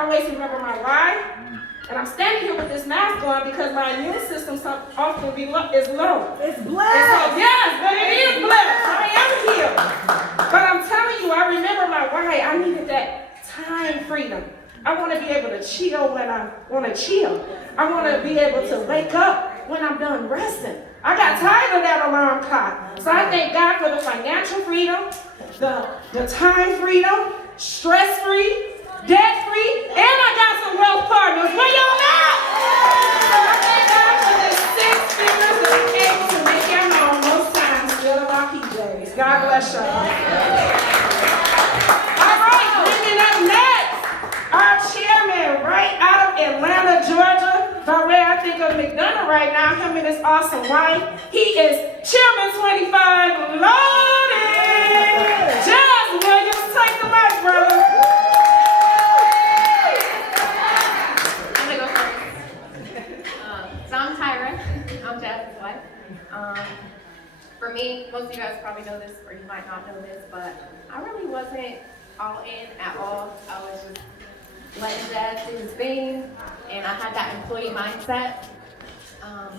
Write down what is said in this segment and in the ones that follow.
always remember my why. And I'm standing here with this mask on because my immune system often is low. It's blessed. And so, yes, but it is blessed. I am healed. But I'm telling you, I remember my why. I needed that time freedom. I want to be able to chill when I want to chill. I want to be able to wake up when I'm done resting. I got tired of that alarm clock. So I thank God for the financial freedom, the time freedom, stress-free, debt-free, and I got some wealth partners. Where y'all at? So I thank God for the 6 figures that I'm able to make at home most times still in my PJs. God bless y'all. All right, bringing up next, our chairman right out of Atlanta, Georgia, by way I think of McDonough right now, him and his awesome wife. He is Chairman 25 Loaded. Jazz Williams, take the mic, brother. I'm gonna go first. So I'm Tyra. I'm Jazz's wife. For me, most of you guys probably know this, or you might not know this, but I really wasn't all in at all. I was just letting Jazz do his thing, and I had that employee mindset.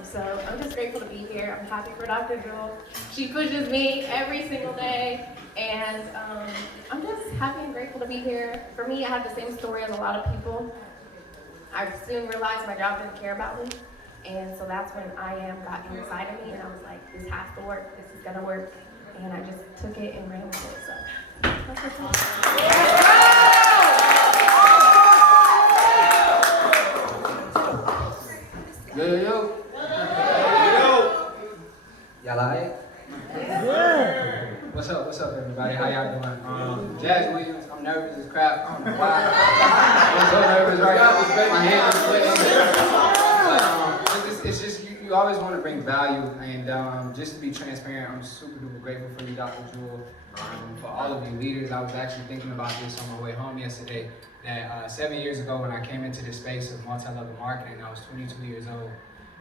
So I'm just grateful to be here. I'm happy for Dr. Jewel. She pushes me every single day, and I'm just happy and grateful to be here. For me, I had the same story as a lot of people. I soon realized my job didn't care about me, and so that's when I am got inside of me, and I was like, this has to work, this is gonna work, and I just took it and ran with it. So that's what's up. Yo. Y'all alright? What's up, everybody? How y'all doing? Jazz Williams, I'm nervous as crap. I don't know why. I'm so nervous right now. My hands are sweating. But it's just you always want to bring value, and just to be transparent, I'm super duper grateful for you, Dr. Jewel. For all of you leaders, I was actually thinking about this on my way home yesterday. That 7 years ago, when I came into this space of multi-level marketing, I was 22 years old.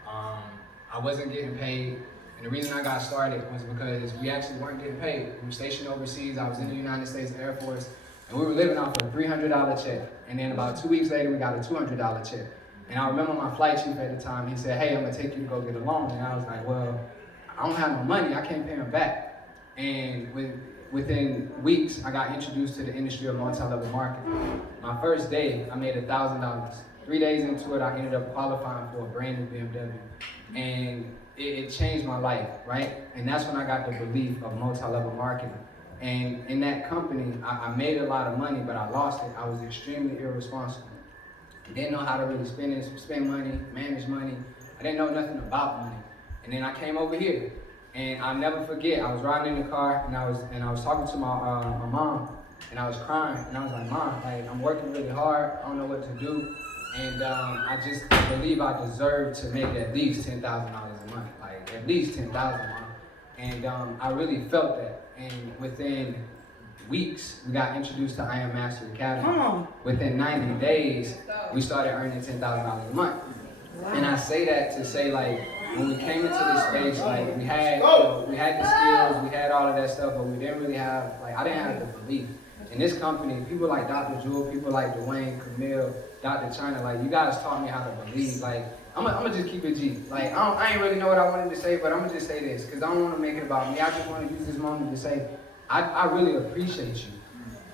I wasn't getting paid, and the reason I got started was because we actually weren't getting paid. We were stationed overseas. I was in the United States Air Force, and we were living off a $300 check. And then about 2 weeks later, we got a $200 check. And I remember my flight chief at the time, he said, hey, I'm gonna take you to go get a loan. And I was like, well, I don't have no money, I can't pay him back. And within weeks, I got introduced to the industry of multi-level marketing. My first day, I made $1,000. 3 days into it, I ended up qualifying for a brand new BMW. And it changed my life, right? And that's when I got the belief of multi-level marketing. And in that company, I made a lot of money, but I lost it. I was extremely irresponsible. I didn't know how to really spend money, manage money. I didn't know nothing about money. And then I came over here. And I'll never forget, I was riding in the car, and I was talking to my mom, and I was crying, and I was like, Mom, like, I'm working really hard, I don't know what to do, and I just believe I deserve to make at least $10,000 a month, like at least $10,000 a month, and I really felt that, and within weeks, we got introduced to I Am Master Academy. Within 90 days, we started earning $10,000 a month, and I say that to say, like, when we came into this space, like, we had the skills, we had all of that stuff, but we didn't really have, like, I didn't have the belief. In this company, people like Dr. Jewel, people like Dwayne, Camille, Dr. China, like, you guys taught me how to believe. Like, I'm gonna just keep it G. Like, I ain't really know what I wanted to say, but I'm gonna just say this, because I don't want to make it about me. I just want to use this moment to say, I really appreciate you.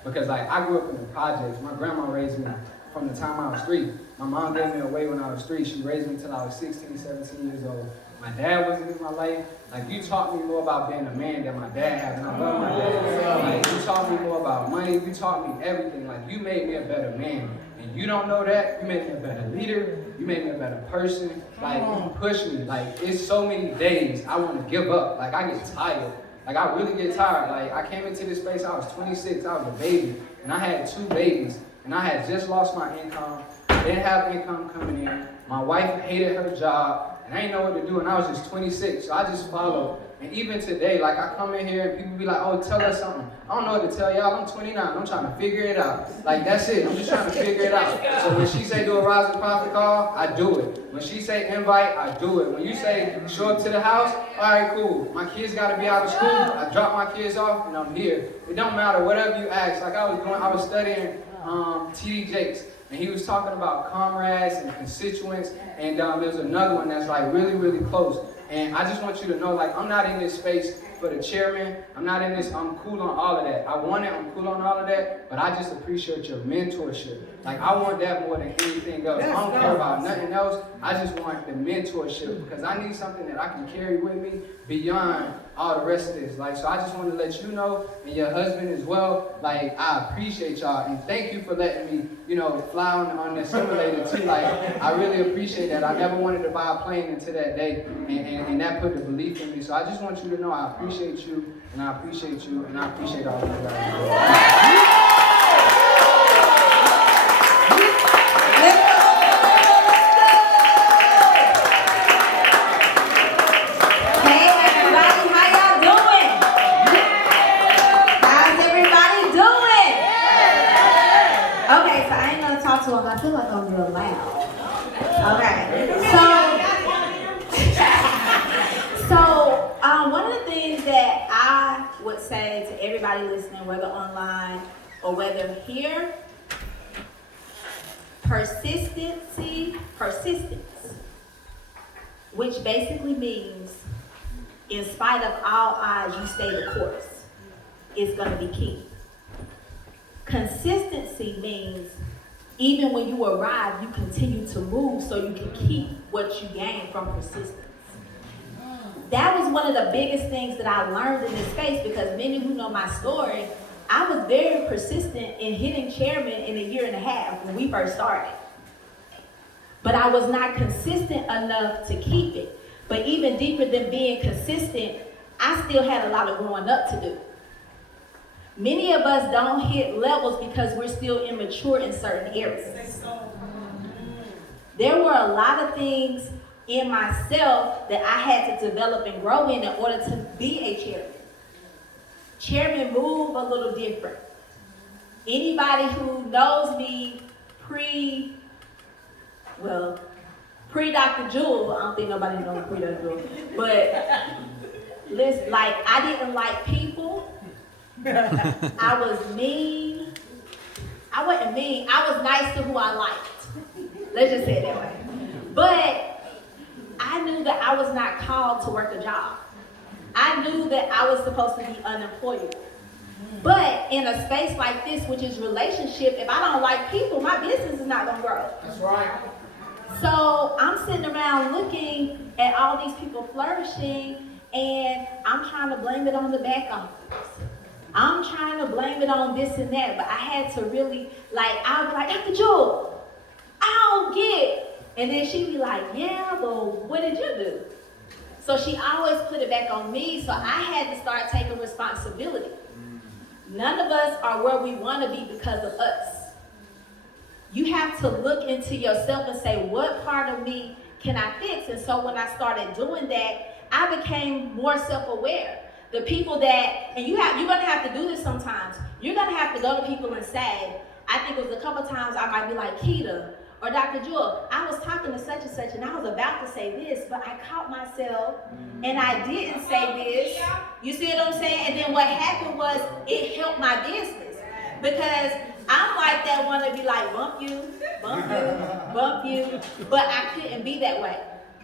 Because, like, I grew up in the projects. My grandma raised me from the time I was 3. My mom gave me away when I was 3. She raised me until I was 16, 17 years old. My dad wasn't in my life. Like, you taught me more about being a man than my dad had, and I love my dad. Like, you taught me more about money. You taught me everything. Like, you made me a better man. And you don't know that. You made me a better leader. You made me a better person. Like, you pushed me. Like, it's so many days I want to give up. Like, I get tired. Like, I really get tired. Like, I came into this space, I was 26, I was a baby, and I had 2 babies, and I had just lost my income. I didn't have income coming in. My wife hated her job, and I didn't know what to do, and I was just 26, so I just followed. And even today, like, I come in here and people be like, oh, tell us something. I don't know what to tell y'all. I'm 29. I'm trying to figure it out. Like, that's it. I'm just trying to figure it out. So when she say do a Rise and Profit call, I do it. When she say invite, I do it. When you say show up to the house, all right, cool. My kids got to be out of school. I drop my kids off, and I'm here. It don't matter. Whatever you ask. Like, I was studying T.D. Jakes. and he was talking about comrades and constituents, and there's another one that's like really, really close. And I just want you to know, like, I'm not in this space for the chairman. I'm not in this, I'm cool on all of that. I want it, I'm cool on all of that, but I just appreciate your mentorship. Like, I want that more than anything else. I don't care about nothing else. I just want the mentorship, because I need something that I can carry with me beyond all the rest of this. Like, so I just want to let you know, and your husband as well, like, I appreciate y'all, and thank you for letting me, you know, fly on the simulator too. Like, I really appreciate that. I never wanted to buy a plane until that day, and that put the belief in me. So I just want you to know I appreciate you, and I appreciate you, and I appreciate all of you guys. I feel like I'm real loud. Okay. So one of the things that I would say to everybody listening, whether online or whether here, persistence, which basically means in spite of all odds, you stay the course, is going to be key. Consistency means even when you arrive, you continue to move so you can keep what you gain from persistence. That was one of the biggest things that I learned in this space, because many who know my story, I was very persistent in hitting chairman in 1.5 years when we first started. But I was not consistent enough to keep it. But even deeper than being consistent, I still had a lot of growing up to do. Many of us don't hit levels because we're still immature in certain areas. There were a lot of things in myself that I had to develop and grow in order to be a chairman. Chairmen move a little different. Anybody who knows me pre-Dr. Jewel, I don't think nobody knows pre-Dr. Jewel, but listen, like, I didn't like people. I was mean. I wasn't mean. I was nice to who I liked. Let's just say it that way. But I knew that I was not called to work a job. I knew that I was supposed to be unemployable. But in a space like this, which is relationship, if I don't like people, my business is not going to grow. That's right. So I'm sitting around looking at all these people flourishing, and I'm trying to blame it on the back office. I'm trying to blame it on this and that, but I had to really, I would be like, Dr. Jewel, I don't get. And then she'd be like, yeah, but what did you do? So she always put it back on me, so I had to start taking responsibility. None of us are where we want to be because of us. You have to look into yourself and say, what part of me can I fix? And so when I started doing that, I became more self-aware. The people that, and you're going to have to do this sometimes. You're going to have to go to people and say, I think it was a couple times I might be like, Keita or Dr. Jewel, I was talking to such and such and I was about to say this, but I caught myself and I didn't say this. You see what I'm saying? And then what happened was it helped my business, because I'm like that one to be like, bump you, but I couldn't be that way.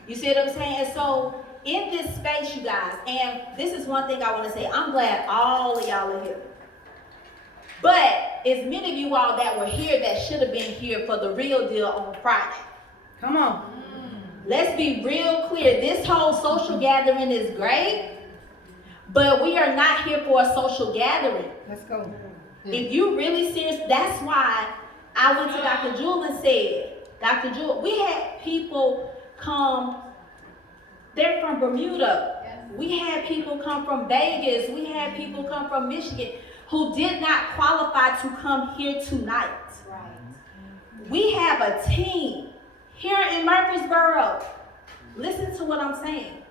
You see what I'm saying? And so in this space, you guys, and this is one thing I want to say, I'm glad all of y'all are here. But as many of you all that were here that should have been here for the real deal on Friday. Come on. Let's be real clear. This whole social gathering is great, but we are not here for a social gathering. Let's go. If you really serious, that's why I went to Dr. Jewel and said, Dr. Jewel, we had people come, they're from Bermuda. Yes. We had people come from Vegas. We had people come from Michigan who did not qualify to come here tonight. Right. We have a team here in Murfreesboro, listen to what I'm saying,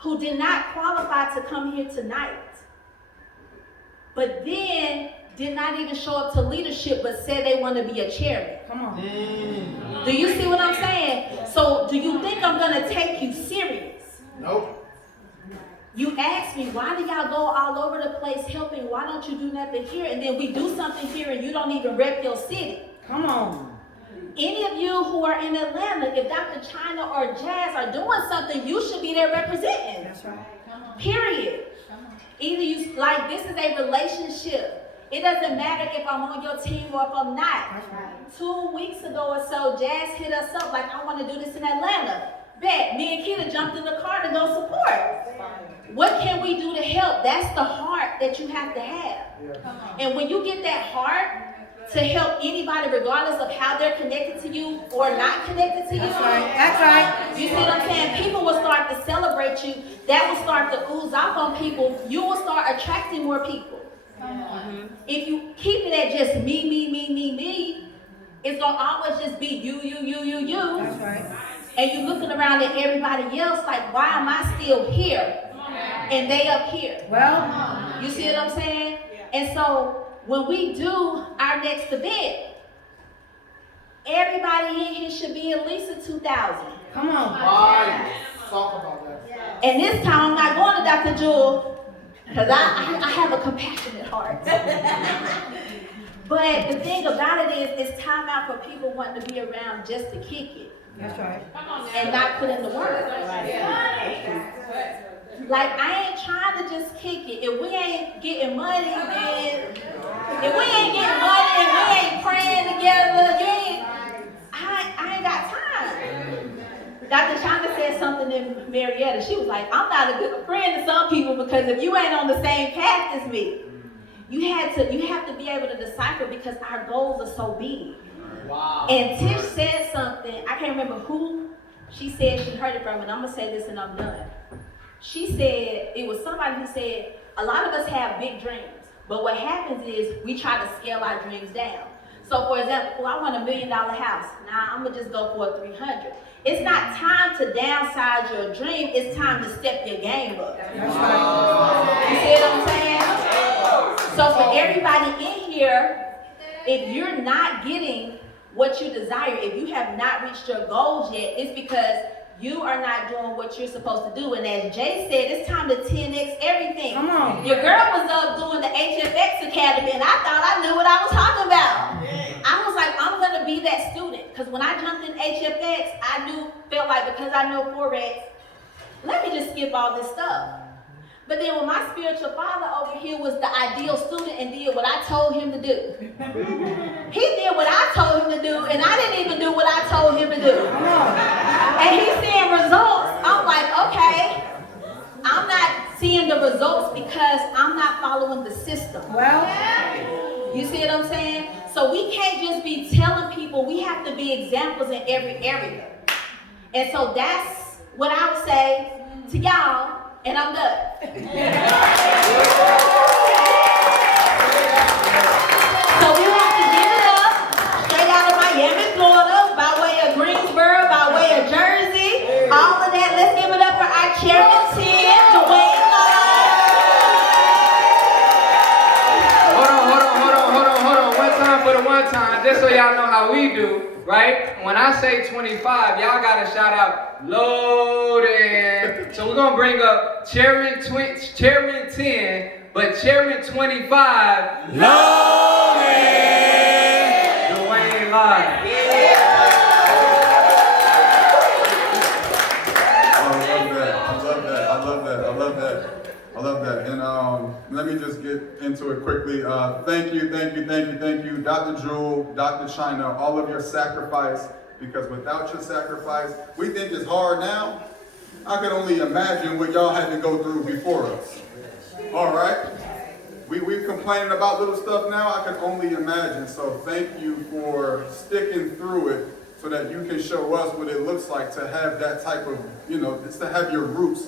who did not qualify to come here tonight, but then did not even show up to leadership, but said they want to be a chairman. Come on. Do you see what I'm saying? So do you think I'm going to take you serious? Nope. You ask me, why do y'all go all over the place helping? Why don't you do nothing here? And then we do something here and you don't even rep your city. Come on. who are in Atlanta, if Dr. China or Jazz are doing something, you should be there representing. That's right. Period. Either you, like, this is a relationship. It doesn't matter if I'm on your team or if I'm not. That's right. 2 weeks ago or so, Jazz hit us up like, I want to do this in Atlanta. Bet, me and Keita jumped in the car to go support. What can we do to help? That's the heart that you have to have. And when you get that heart to help anybody, regardless of how they're connected to you or not connected to you. That's right. That's right. You see what I'm saying? People will start to celebrate you. That will start to ooze off on people. You will start attracting more people. If you keep it at just me, it's gonna always just be you. That's right. And you're looking around at everybody else like, why am I still here? And they up here. Well, You see what I'm saying? And so when we do our next event, everybody in here should be at least a 2,000. come on. Talk about that. And this time I'm not going to Dr. Jewel because I have a compassionate heart. But the thing about it is, it's time out for people wanting to be around just to kick it That's right. and not put in the work. Like, I ain't trying to just kick it. If we ain't getting money, then if we ain't getting money and we ain't praying together, I ain't got time. Dr. China said something in Marietta. She was like, I'm not a good friend to some people because if you ain't on the same path as me, you have to be able to decipher because our goals are so big. Wow. And Tish said something, I can't remember who she said she heard it from, and I'm gonna say this and I'm done. She said, it was somebody who said, a lot of us have big dreams, but what happens is we try to scale our dreams down. So for example, I want $1 million house. Now I'm gonna just go for a 300. It's not time to downsize your dream, it's time to step your game up. That's right. You see what I'm saying? So for everybody in here, if you're not getting what you desire, if you have not reached your goals yet, it's because you are not doing what you're supposed to do. And as Jay said, it's time to 10X everything. Come on. Your girl was up doing the HFX Academy, and I thought I knew what I was talking about. I was like, I'm gonna be that student. Because when I jumped in HFX, felt like because I know Forex, let me just skip all this stuff. But then when my spiritual father over here was the ideal student and did what I told him to do. He did what I told him to do, and I didn't even do what I told him to do. And he's seeing results. I'm like, okay, I'm not seeing the results because I'm not following the system. Well, You see what I'm saying? So we can't just be telling people, we have to be examples in every area. And so that's what I would say to y'all, and I'm done. So we have to give it up straight out of Miami, Florida, by way of Greensboro, by way of Jersey, all of that. Let's give it up for our chairman, Dwayne Hold on. One time for the one time, just so y'all know how we do, right? When I say 25, y'all gotta shout out loaded. So we're gonna bring up Chairman 10, but Chairman 25, loaded. Dwayne Live. I love that. And let me just get into it quickly. Thank you, Dr. Jewel, Dr. China, all of your sacrifice, because without your sacrifice, we think it's hard now. I can only imagine what y'all had to go through before us. All right? We're complaining about little stuff now. I can only imagine. So thank you for sticking through it so that you can show us what it looks like to have that type of, it's to have your roots,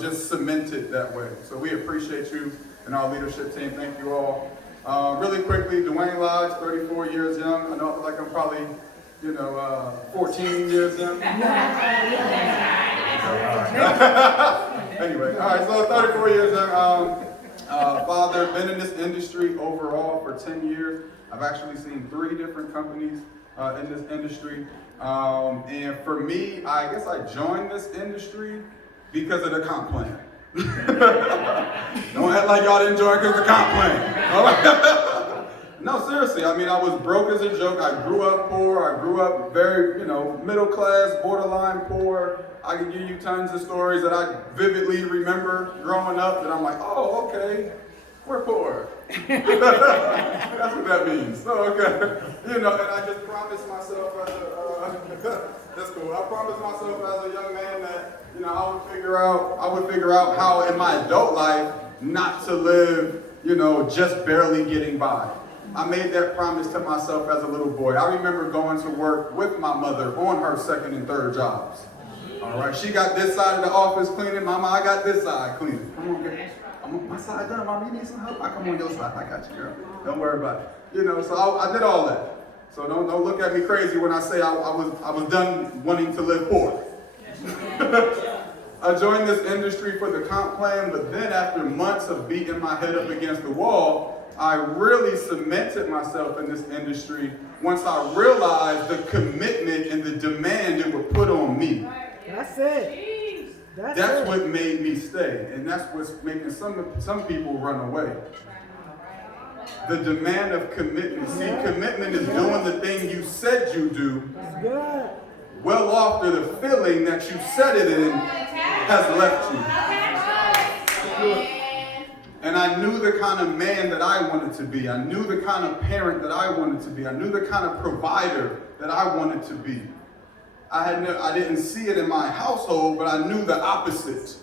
just cemented that way. So we appreciate you and our leadership team. Thank you all. Really quickly, Dwayne Lodge, 34 years young. I know like I'm probably, 14 years young. Anyway, all right, so 34 years young. Father, been in this industry overall for 10 years. I've actually seen 3 different companies in this industry. And for me, I guess I joined this industry because of the comp plan. Don't act like y'all didn't join because of the comp plan. All right? No, seriously. I mean, I was broke as a joke. I grew up poor. I grew up very, middle class, borderline poor. I can give you tons of stories that I vividly remember growing up that I'm like, oh, okay, we're poor. That's what that means. So, okay. And I just promised myself as that's cool. I promised myself as a young man that, I would figure out how in my adult life not to live, just barely getting by. I made that promise to myself as a little boy. I remember going to work with my mother on her second and third jobs. All right, she got this side of the office cleaning. Mama, I got this side cleaning. Come on, girl. I'm on my side done. Mama, you need some help? I come on your side. I got you, girl. Don't worry about it. So I did all that. So don't look at me crazy when I say I was done wanting to live poor. I joined this industry for the comp plan, but then after months of beating my head up against the wall, I really cemented myself in this industry once I realized the commitment and the demand it would put on me. That's it. That's what made me stay, and that's what's making some people run away. The demand of commitment. See, commitment is doing the thing you said you do, Good. well after the feeling that you said it in has left you. And I knew the kind of man that I wanted to be. I knew the kind of parent that I wanted to be. I knew the kind of provider that I wanted to be. I didn't see it in my household, but I knew the opposite.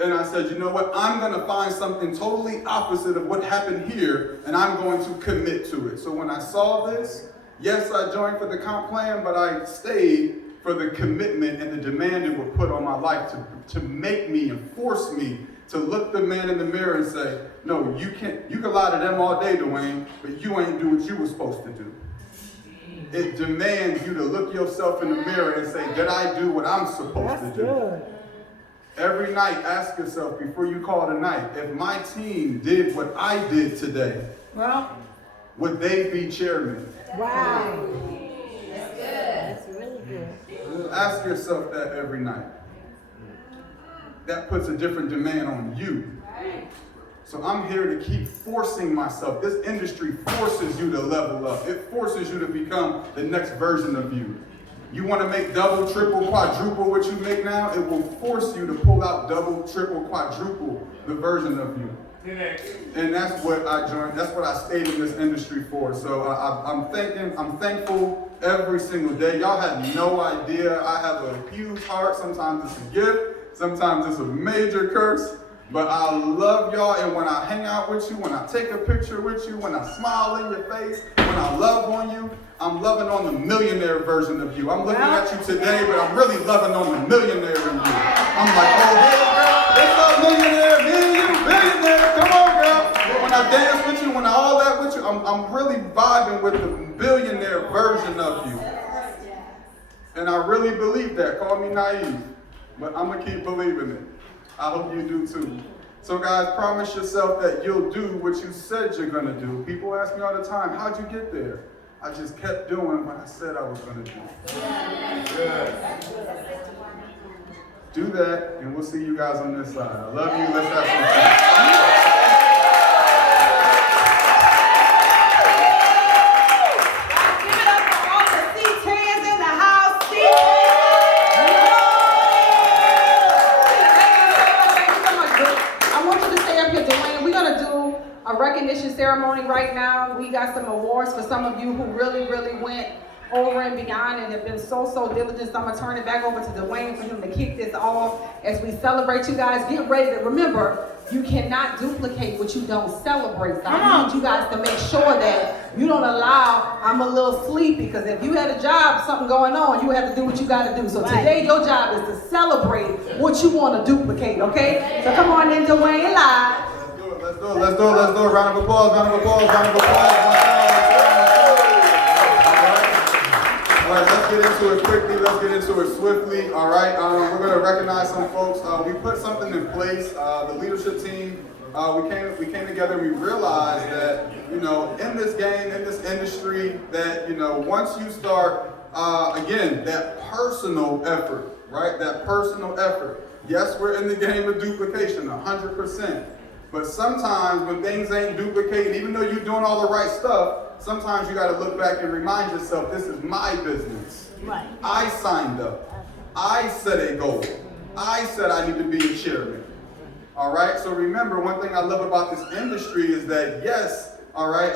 And I said, you know what? I'm going to find something totally opposite of what happened here, and I'm going to commit to it. So when I saw this, yes, I joined for the comp plan, but I stayed for the commitment and the demand it would put on my life to make me and force me to look the man in the mirror and say, no, you can't. You can lie to them all day, Dwayne, but you ain't do what you were supposed to do. It demands you to look yourself in the mirror and say, did I do what I'm supposed to do? Good. Every night, ask yourself before you call tonight, if my team did what I did today, Well, would they be chairman? wow. That's really good. Ask yourself that every night. That puts a different demand on you. So I'm here to keep forcing myself. This industry forces you to level up. It forces you to become the next version of you. You want to make double, triple, quadruple what you make now? It will force you to pull out double, triple, quadruple the version of you. And that's what I joined. That's what I stayed in this industry for. So I'm thankful every single day. Y'all had no idea. I have a huge heart. Sometimes it's a gift. Sometimes it's a major curse. But I love y'all, and when I hang out with you, when I take a picture with you, when I smile in your face, when I love on you, I'm loving on the millionaire version of you. I'm looking at you today, but I'm really loving on the millionaire in you. I'm like, oh, hey, girl, it's a millionaire, me and you, billionaire, come on, girl. But when I dance with you, when I all that with you, I'm really vibing with the billionaire version of you. And I really believe that. Call me naive, but I'm going to keep believing it. I hope you do too. So guys, promise yourself that you'll do what you said you're gonna do. People ask me all the time, how'd you get there? I just kept doing what I said I was gonna do. Good. Do that, and we'll see you guys on this side. I love you, let's have some fun. Give it up for all the C-10s in the house. C-10s. A recognition ceremony right now. We got some awards for some of you who really, really went over and beyond and have been so diligent. So I'm gonna turn it back over to Dwayne for him to kick this off as we celebrate you guys. Get ready to remember, you cannot duplicate what you don't celebrate. So I need you guys to make sure that you don't allow, I'm a little sleepy, because if you had a job, something going on, you have to do what you gotta do. So today your job is to celebrate what you wanna duplicate, okay? So come on in, Dwayne, live. Let's do it. Round of applause. All right, let's get into it quickly. Let's get into it swiftly. All right, we're going to recognize some folks. We put something in place. The leadership team, we came together and we realized that, in this game, in this industry, that, once you start, again, that personal effort, right? That personal effort. Yes, we're in the game of duplication, 100%. But sometimes when things ain't duplicating, even though you're doing all the right stuff, sometimes you got to look back and remind yourself, this is my business. Right. I signed up. I set a goal. I said I need to be a chairman. All right. So remember, one thing I love about this industry is that yes, all right,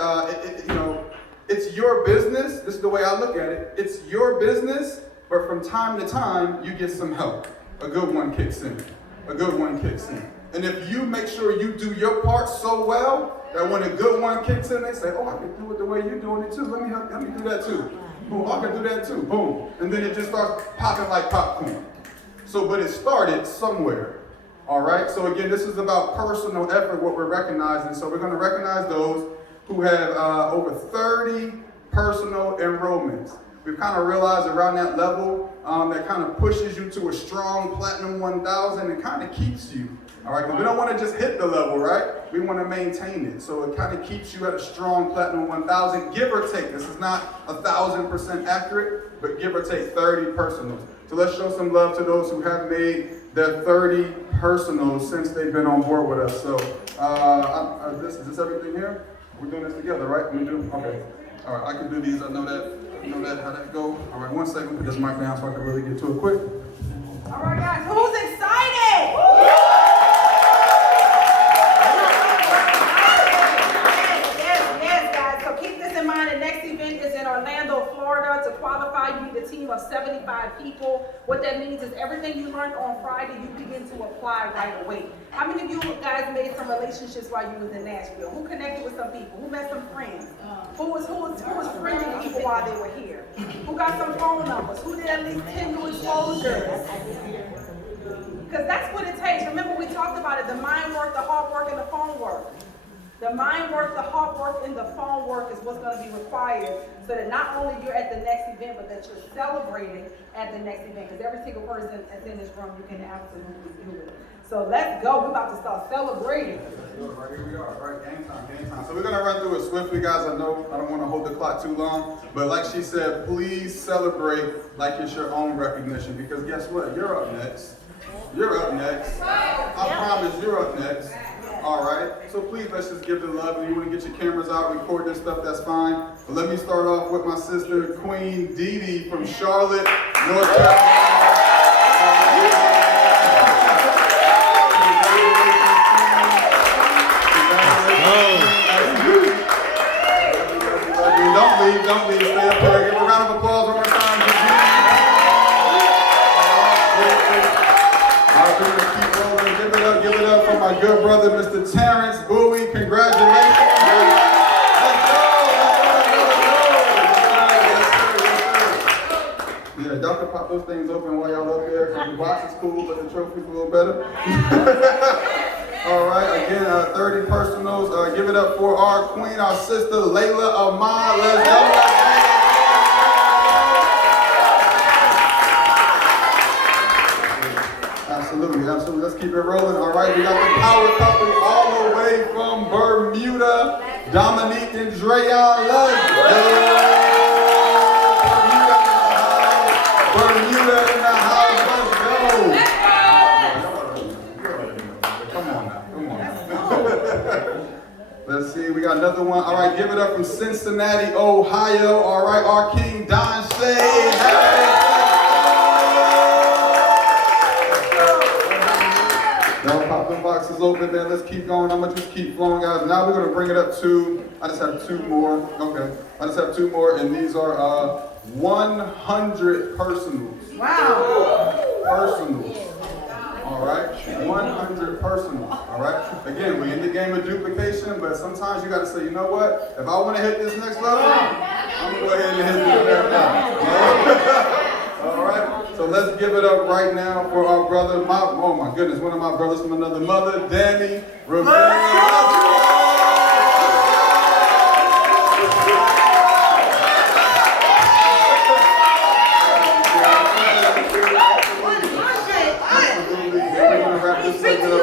it's your business. This is the way I look at it. It's your business, but from time to time you get some help. A good one kicks in. A good one kicks in. And if you make sure you do your part so well that when a good one kicks in, they say, oh, I can do it the way you're doing it too. Let me do that too. Boom, I can do that too. Boom. And then it just starts popping like popcorn. So, but it started somewhere. All right. So again, this is about personal effort, what we're recognizing. So we're going to recognize those who have over 30 personal enrollments. We've kind of realized around that level that kind of pushes you to a strong Platinum 1000 and kind of keeps you. All right, because we don't want to just hit the level, right? We want to maintain it. So it kind of keeps you at a strong Platinum 1000, give or take. This is not 1,000% accurate, but give or take 30 personals. So let's show some love to those who have made their 30 personals since they've been on board with us. So is this everything here? We're doing this together, right? We do? Okay. All right, I can do these. I know that how that go. All right, 1 second. Put this mic down so I can really get to it quick. All right, guys, who's excited? Yes, guys. So keep this in mind. The next event is in Orlando, Florida. To qualify, you need a team of 75 people. What that means is everything you learned on Friday, you begin to apply right away. How many of you guys made some relationships while you was in Nashville? Who connected with some people? Who met some friends? Who was friending people while they were here? Who got some phone numbers? Who did at least 10 new exposures? Because that's what it takes. Remember, we talked about it, the mind work, the heart work, and the phone work. The mind work, the heart work, and the phone work is what's going to be required so that not only you're at the next event, but that you're celebrating at the next event. Because every single person that's in this room, you can absolutely do it. So let's go. We're about to start celebrating. Right here we are. Right, game time. So we're going to run through it swiftly, guys. I know I don't want to hold the clock too long. But like she said, please celebrate like it's your own recognition. Because guess what? You're up next. You're up next. I promise you're up next. All right. So please, let's just give the love. If you want to get your cameras out, record this stuff, that's fine. But let me start off with my sister, Queen Dee Dee from Charlotte, North Carolina. Don't leave. Stay up there. Give a round of applause one more time. We're going to keep rolling. Give it up for my good brother, Mr. Terrence Bowie. Congratulations. Yeah, y'all can pop those things open while y'all up there. The box is cool, but the trophy's a little better. All right, again, 30 personals. Give it up for our queen, our sister, Layla Ahmad. Let's go. Absolutely. Let's keep it rolling. All right, we got the power couple all the way from Bermuda, Dominique and Dreon. Let's go. Bermuda in the house. Let's go. Come on now. Let's see, we got another one. All right, give it up from Cincinnati, Ohio. All right, our king, Don Shea. Hey. Don't pop them boxes open, man. Let's keep going. I'm going to just keep flowing, guys. Now we're going to bring it up to, I just have two more. Okay. I just have two more, and these are 100 personals. Wow. Personals. All right, 100 personals. All right. Again, we in the game of duplication, but sometimes you got to say, you know what? If I want to hit this next level, I'm gonna go ahead and hit this right now. All right. So let's give it up right now for our brother. Oh my goodness, one of my brothers from another mother, Danny Rivera.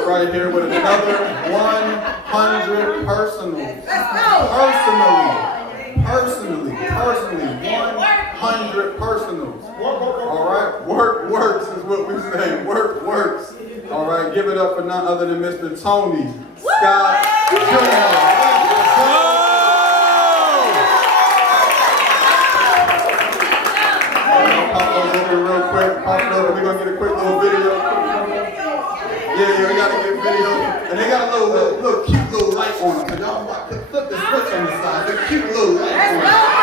Right here with another 100 personals. Personally, 100 personals. All right, work works is what we say. Work works. All right, give it up for none other than Mr. Tony Scott Jr. Pop those open real quick. Pop those. We're gonna get a quick little video. Yeah, we gotta get video. And they got a little cute little light on them. So y'all flip the switch on the side. The cute little light on them.